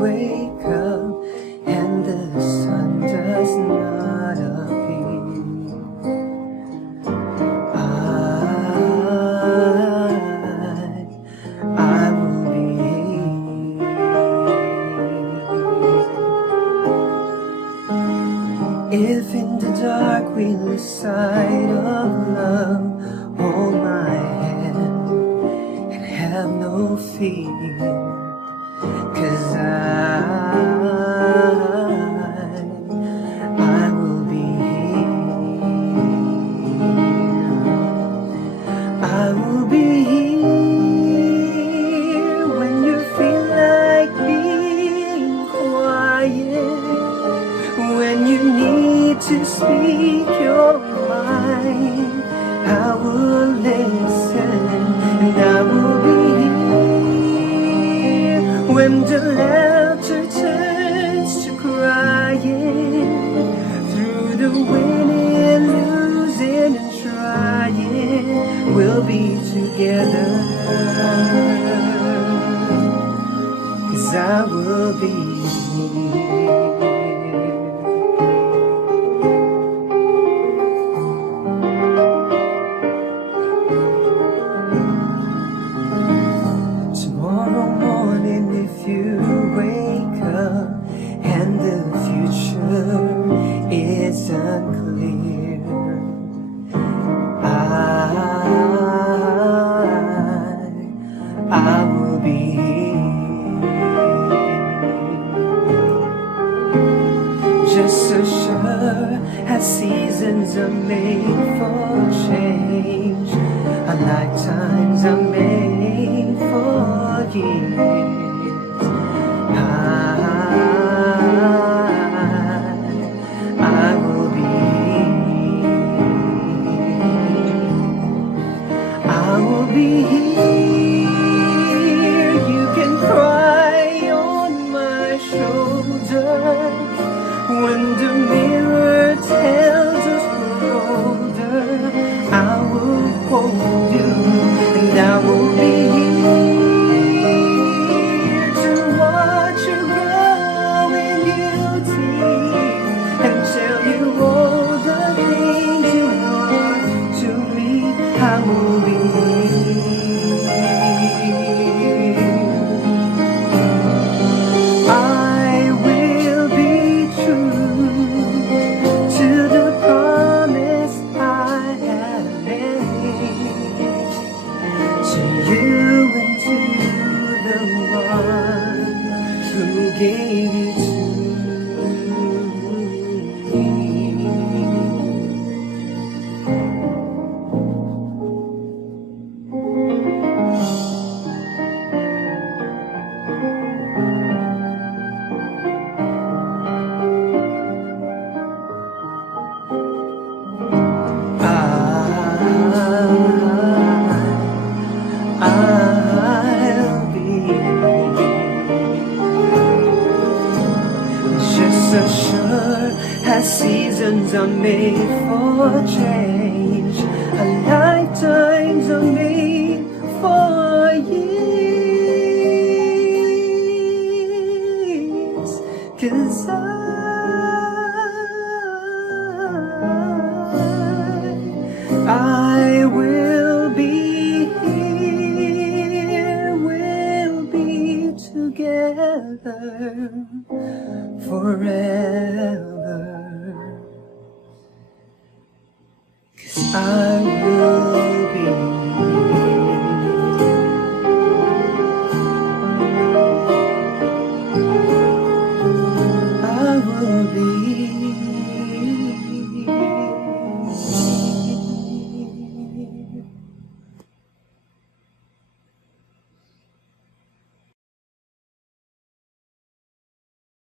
wake up and the sun does not appear, I will be here. If in the dark we lose sight of love, hold my hand and have no fear, 'cause I will be here. I will be here when you feel like being quiet, when you need to speak your mind. I will listen and I will be here when the laughter turns to crying, through the winning, losing and trying, we'll be together, 'cause I will be here. Tomorrow morning, if you wake up and the future is unclear, I will be here. Just so sure as seasons are made for change, our lifetimes are made for years. I will be here. I will be here. You can cry on my shoulder when the mirror tells us we're older. I will hold you and I will be here to watch you grow in beauty and tell you all the things you want to me. I will be here. I will be true to the promise I have made, to you and to the one who gave you to me. I'll be just so sure as seasons are made for change, our lifetimes are made for years, 'cause I will be here, we'll be together forever, 'cause I will be here. I will be here.